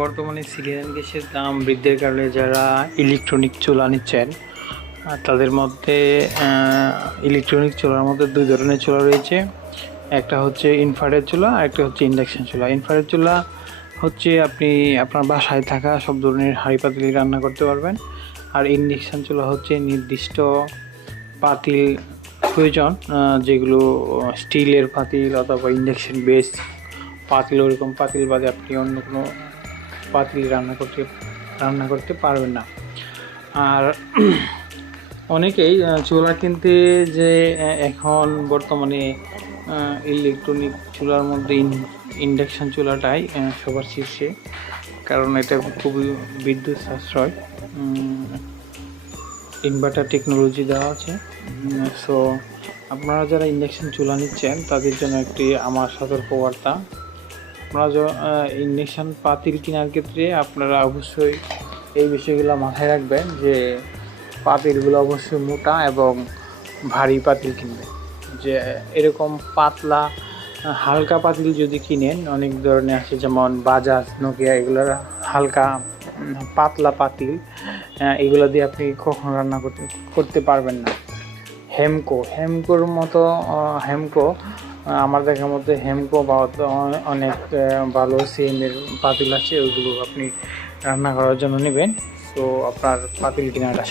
বর্তমানে সিলিন্ডার গ্যাসের দাম বৃদ্ধির কারণে যারা ইলেকট্রনিক চুলা নিচ্ছেন তাদের মধ্যে ইলেকট্রনিক চুলার মধ্যে দুই ধরনের চুলা রয়েছে। একটা হচ্ছে ইনফ্রারেড চুলা আর একটা হচ্ছে ইন্ডাকশন চুলা। ইনফ্রারেড চুলা হচ্ছে আপনি আপনার বাসায় থাকা সব ধরনের হাঁড়ি পাতিল রান্না করতে পারবেন। আর ইন্ডাকশন চুলা হচ্ছে নির্দিষ্ট পাতিল প্রয়োজন, যেগুলো স্টিলের পাতিল অথবা ইন্ডাকশন বেস পাতিল, ওরকম পাতিল বাদে আপনি অন্য কোনো পাতিল রান্না করতে পারবেন না। আর অনেকেই চুলা কিনতে যে এখন বর্তমানে ইলেকট্রনিক চুলার মধ্যে ইন্ডাকশন চুলাটাই সবার শীর্ষে, কারণ এটা খুবই বিদ্যুৎ সাশ্রয়, ইনভার্টার টেকনোলজি দেওয়া আছে। সো আপনারা যারা ইন্ডাকশন চুলা নিচ্ছেন তাদের জন্য একটি আমার সতর্কবার্তা। আপনারা ইন্ডাকশান পাতিল কেনার ক্ষেত্রে আপনারা অবশ্যই এই বিষয়গুলো মাথায় রাখবেন যে পাতিলগুলো অবশ্যই মোটা এবং ভারী পাতিল কিনবেন। যে এরকম পাতলা হালকা পাতিল যদি কিনেন, অনেক ধরনের আছে যেমন বাজাজ, নোকিয়া, এগুলোর হালকা পাতলা পাতিল, এগুলো দিয়ে আপনি কখনো রান্না করতে পারবেন না। হেমকোর মতো আমার দেখার মধ্যে হেমকো বা অনেক ভালো সিএমের পাতিল আছে, ওইগুলো আপনি রান্না করার জন্য নেবেন। তো আপনার পাতিল কেনাটা